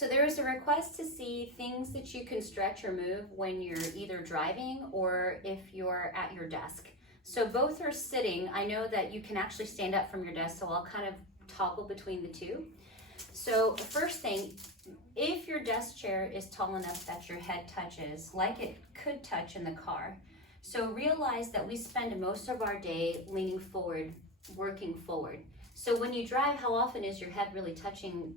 So there is a request to see things that you can stretch or move when you're either driving or if you're at your desk. So both are sitting. I know that you can actually stand up from your desk, so I'll kind of toggle between the two. So the first thing, if your desk chair is tall enough that your head touches, like it could touch in the car, so realize that we spend most of our day leaning forward, working forward. So when you drive, how often is your head really touching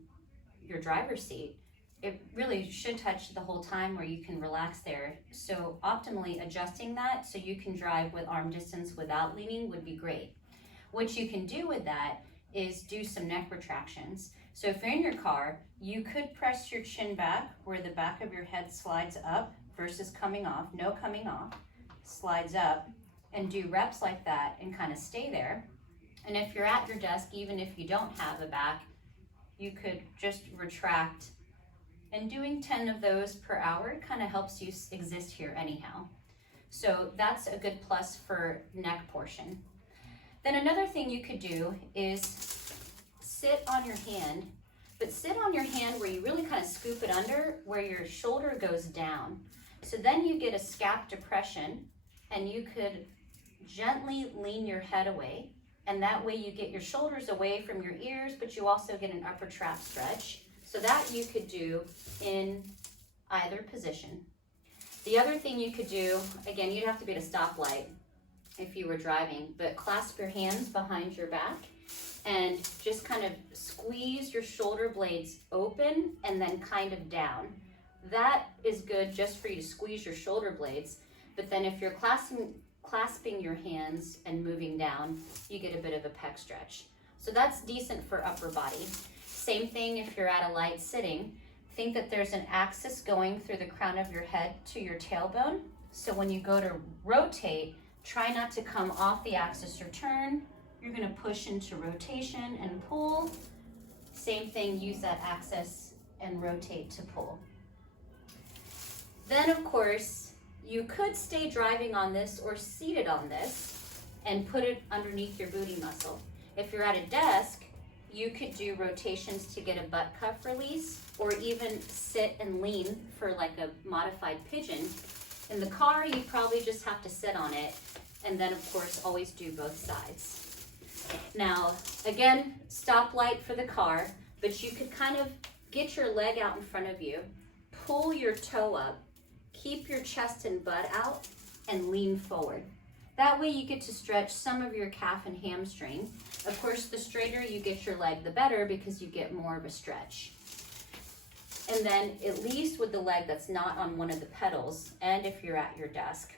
your driver's seat? It really should touch the whole time where you can relax there. So optimally adjusting that so you can drive with arm distance without leaning would be great. What you can do with that is do some neck retractions. So if you're in your car, you could press your chin back where the back of your head slides up versus coming off, no coming off, slides up, and do reps like that and kind of stay there. And if you're at your desk, even if you don't have a back, you could just retract, and doing 10 of those per hour kind of helps you exist here anyhow. So that's a good plus for neck portion. Then another thing you could do is sit on your hand, but sit on your hand where you really kind of scoop it under, where your shoulder goes down. So then you get a scap depression, and you could gently lean your head away, and that way you get your shoulders away from your ears, but you also get an upper trap stretch. So that you could do in either position. The other thing you could do, again, you'd have to be at a stoplight if you were driving, but clasp your hands behind your back and just kind of squeeze your shoulder blades open and then kind of down. That is good just for you to squeeze your shoulder blades, but then if you're clasping your hands and moving down, you get a bit of a pec stretch. So that's decent for upper body. Same thing if you're at a light sitting. Think that there's an axis going through the crown of your head to your tailbone. So when you go to rotate, try not to come off the axis or turn. You're gonna push into rotation and pull. Same thing, use that axis and rotate to pull. Then of course, you could stay driving on this or seated on this and put it underneath your booty muscle. If you're at a desk, you could do rotations to get a butt cuff release, or even sit and lean for like a modified pigeon. In the car, you probably just have to sit on it, and then of course always do both sides. Now, again, stoplight for the car, but you could kind of get your leg out in front of you, pull your toe up, keep your chest and butt out, and lean forward. That way you get to stretch some of your calf and hamstring. Of course, the straighter you get your leg, the better, because you get more of a stretch. And then at least with the leg that's not on one of the pedals, and if you're at your desk,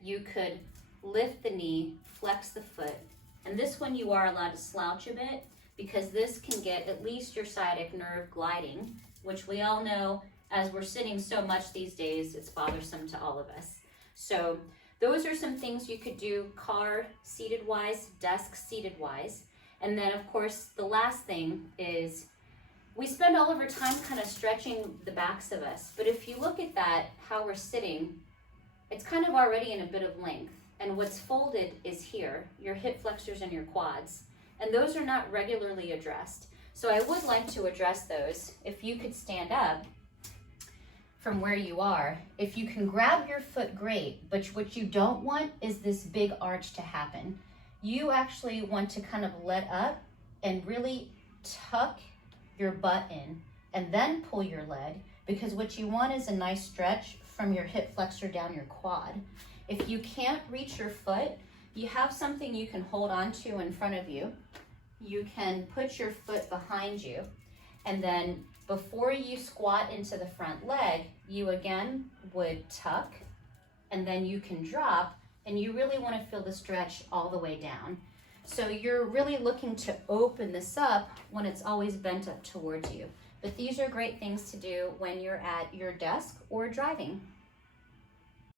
you could lift the knee, flex the foot, and this one you are allowed to slouch a bit, because this can get at least your sciatic nerve gliding, which we all know as we're sitting so much these days, it's bothersome to all of us. So those are some things you could do car seated wise, desk seated wise. And then of course, the last thing is we spend all of our time kind of stretching the backs of us. But if you look at that, how we're sitting, it's kind of already in a bit of length. And what's folded is here, your hip flexors and your quads. And those are not regularly addressed. So I would like to address those. If you could stand up from where you are, if you can grab your foot, great, but what you don't want is this big arch to happen. You actually want to kind of let up and really tuck your butt in and then pull your leg, because what you want is a nice stretch from your hip flexor down your quad. If you can't reach your foot, you have something you can hold on to in front of you. You can put your foot behind you, and then before you squat into the front leg, you again would tuck, and then you can drop, and you really want to feel the stretch all the way down. So you're really looking to open this up when it's always bent up towards you. But these are great things to do when you're at your desk or driving.